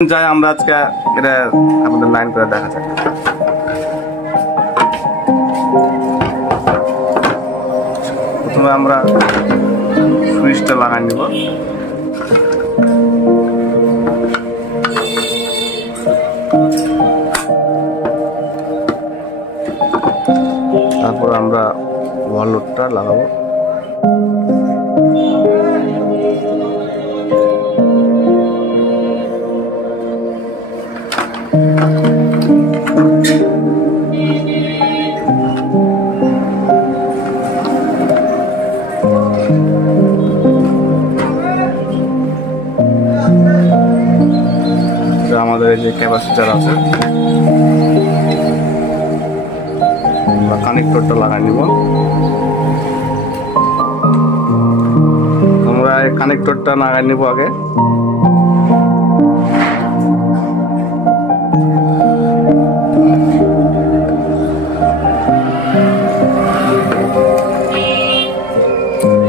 যাই আমরা আজকে এটা আমাদের লাইন করে দেখা যাক। প্রথমে আমরা সুইচটা লাগাই নিব। তারপর আমরা ওভারলোডটা লাগাবো। আমাদের যে ক্যাপাসিটার আছে আমরা কানেক্টরটা লাগাই নিব। আমরা এই কানেক্টরটা লাগাই নিব আগে।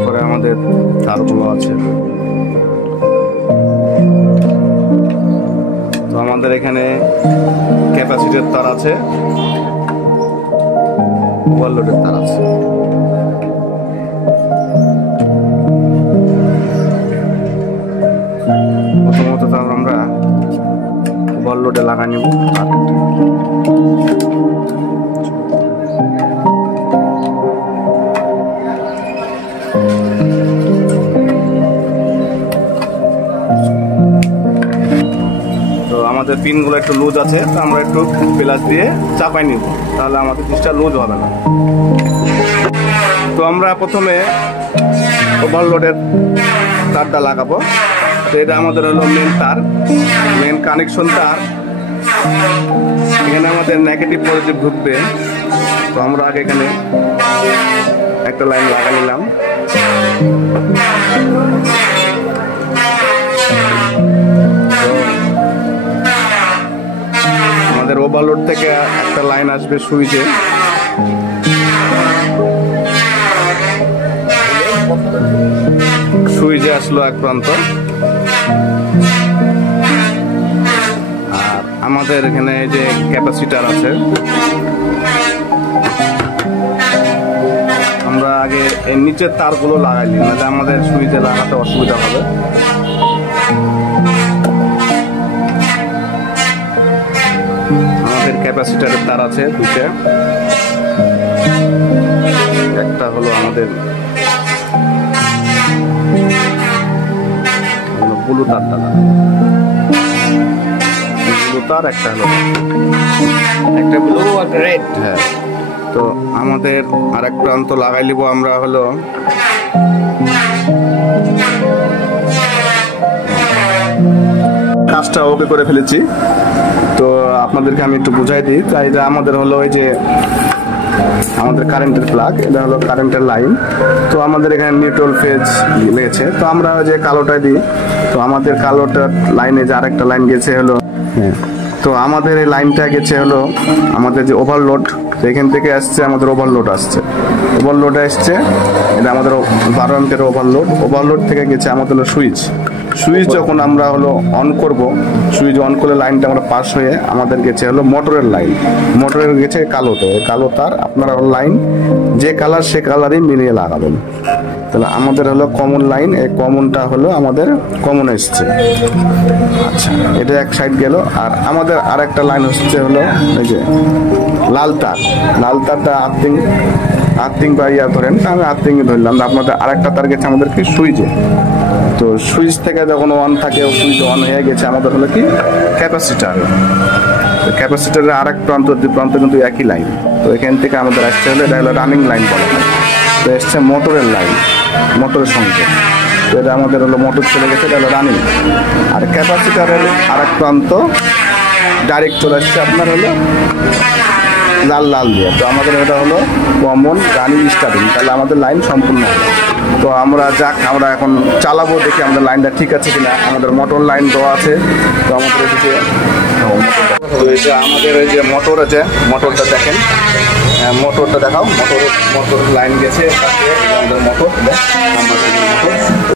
পরে আমাদের তারগুলো আছে, তো আমাদের এখানে ক্যাপাসিটর তার আছে, ওভারলোডের তার আছে। প্রথমত আমরা ওভারলোডে লাগাই নেব। আমাদের পিনগুলো একটু লুজ আছে, তো আমরা একটু প্লাস দিয়ে চাপাই নিব, তাহলে আমাদের জিনিসটা লুজ হবে না। তো আমরা প্রথমে ওভারলোডের তারটা লাগাবো। তো এটা আমাদের হলো মেন তার, মেন কানেকশন তার। এখানে আমাদের নেগেটিভ পজিটিভ ঢুকবে, তো আমরা আগে এখানে একটা লাইন লাগা নিলাম। আমাদের ওভারলোড থেকে একটা লাইন আসবে সুইচে, সুইচে আসলো এক প্রান্ত। আর আমাদের এখানে যে ক্যাপাসিটার আছে, আমরা আগে এর নিচের তারগুলো লাগাইনি, নাহলে আমাদের সুইচে লাগাতে অসুবিধা হবে। আমাদের ক্যাপাসিটারের তার আছে দুটো, একটা হলো আমাদের ব্লু তারটা, ব্লু তার একটা হলো, একটা ব্লু আর রেড। হ্যাঁ, তো আমাদের আরেক প্রান্ত লাগাই নিব আমরা হলো কাজটা ওকে করে ফেলেছি। তো আপনাদেরকে আমি একটু বুঝাই দিই। তাই এটা আমাদের হলো ওই যে আমাদের কারেন্টের প্লাগ, এটা হলো কারেন্টের লাইন। তো আমাদের এখানে নিউট্রাল ফেজ লেগেছে, তো আমরা যে কালোটাই দিই। তো আমাদের কালোটার লাইনে যে আরেকটা লাইন গেছে হলো, তো আমাদের এই লাইনটা গেছে হলো আমাদের যে ওভারলোড, এখান থেকে আসছে আমাদের ওভারলোড আসছে, ওভারলোডে আসছে এটা আমাদের 12 অ্যাম্পিয়ার ওভারলোড। ওভারলোড থেকে গেছে আমাদের হলো সুইচ। সুইচ যখন আমরা হলো অন করব, সুইচ অন করলে লাইনটা আমরা পাস হয়ে আমাদের গেছে হলো মোটরের লাইন। মোটরের গেছে কালোতে, কালো তার। আপনারা লাইন যে কালার সে কালারই মিলিয়ে লাগাবেন। তাহলে আমাদের হলো কমন লাইন, এই কমনটা হলো আমাদের কমন এসছে। আচ্ছা, এটা এক সাইড গেল। আর আমাদের আর একটা লাইন হচ্ছে হলো এই যে লাল তার। লাল তারটা আর্থিং বা ইয়া ধরেন, আমি আর্থিং ধরলাম। আপনাদের আরেকটা তার গেছে আমাদের কি সুইচে। তো সুইচ থেকে যখন অন থাকে, সুইচ অন হয়ে গেছে আমাদের হলো কি ক্যাপাসিটার। তো ক্যাপাসিটারের আরেক প্রান্ত দুই প্রান্ত কিন্তু একই লাইন। তো এখান থেকে আমাদের আসছে হলো, এটা হলো রানিং লাইন বলা হয়। তো এসছে মোটরের লাইন, মোটরের সঙ্গে। তো এটা আমাদের হলো মোটর চলে গেছে, এটা হলো রানিং। আর ক্যাপাসিটারের আরেক প্রান্ত ডাইরেক্ট চলে আসছে আপনার হলো লাল লাল দিয়ে। তো আমাদের এটা হলো কমন রানিং স্টার্টিং, তাহলে আমাদের লাইন সম্পূর্ণ হবে। তো আমরা আমরা এখন চালাবো, দেখি আমাদের লাইনটা ঠিক আছে কিনা। আমাদের মোটর লাইন দেওয়া আছে, তো আমাদের এদিকে আমাদের এই যে মোটর আছে, মোটরটা দেখেন, মোটরটা দেখাও। মোটর লাইন গেছে, আমাদের মোটর।